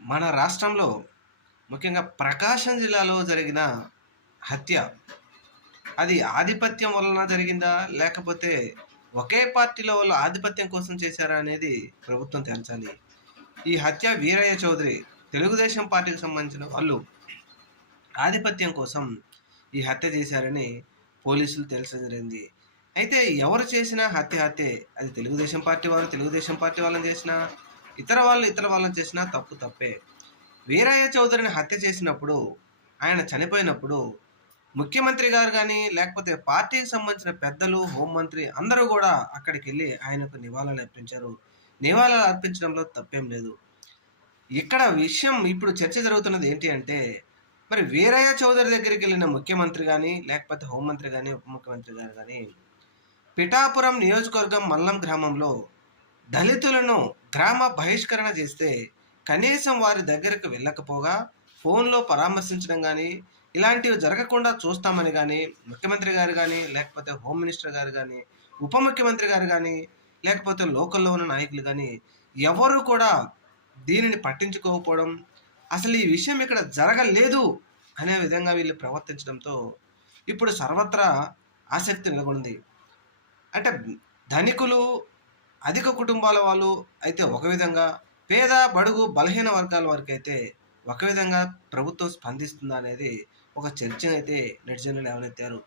మన రాష్ట్రంలో ముఖ్యంగా ప్రకాశం జిల్లాలో జరిగిన హత్య, అది ఆధిపత్యం వలన జరిగిందా? లేకపోతే ఒకే పార్టీలో వాళ్ళు ఆధిపత్యం కోసం చేశారా అనేది ప్రభుత్వం తేల్చాలి. ఈ హత్య వీరయ్య చౌదరి తెలుగుదేశం పార్టీకి సంబంధించిన వాళ్ళు ఆధిపత్యం కోసం ఈ హత్య చేశారని పోలీసులు తేల్చడం జరిగింది. అయితే ఎవరు చేసినా హత్యే. అది తెలుగుదేశం పార్టీ వాళ్ళని చేసినా, ఇతర వాళ్ళని చేసినా తప్పు తప్పే. వీరయ్య చౌదరిని హత్య చేసినప్పుడు, ఆయన చనిపోయినప్పుడు ముఖ్యమంత్రి గారు గానీ, లేకపోతే పార్టీకి సంబంధించిన పెద్దలు, హోంమంత్రి అందరూ గూడా అక్కడికెళ్ళి ఆయనకు నివాళులర్పించారు. నివాళులు అర్పించడంలో తప్పేం లేదు. ఇక్కడ విషయం ఇప్పుడు చర్చ జరుగుతున్నది ఏంటి అంటే, మరి వీరయ్య చౌదరి దగ్గరికెళ్ళిన ముఖ్యమంత్రి గానీ, లేకపోతే హోంమంత్రి గానీ, ఉప ముఖ్యమంత్రి గారు గానీ, పిఠాపురం నియోజకవర్గం మల్లం గ్రామంలో దళితులను గ్రామ బహిష్కరణ చేస్తే కనీసం వారి దగ్గరకు వెళ్ళకపోగా ఫోన్లో పరామర్శించడం కానీ ఇలాంటివి జరగకుండా చూస్తామని కానీ ముఖ్యమంత్రి గారు కానీ లేకపోతే హోమ్ మినిస్టర్ గారు కానీ ఉప ముఖ్యమంత్రి గారు కానీ లేకపోతే లోకల్లో ఉన్న నాయకులు కానీ ఎవరు కూడా దీనిని పట్టించుకోకపోవడం, అసలు ఈ విషయం ఇక్కడ జరగలేదు అనే విధంగా వీళ్ళు ప్రవర్తించడంతో ఇప్పుడు సర్వత్రా ఆసక్తి నెలకొంది. అంటే ధనికులు, అధిక కుటుంబాల వాళ్ళు అయితే ఒక విధంగా, పేద బడుగు బలహీన వర్గాల వరకైతే ఒక విధంగా ప్రభుత్వం స్పందిస్తుందా అనేది ఒక చర్చనైతే నెటిజన్లు లేవనెత్తారు.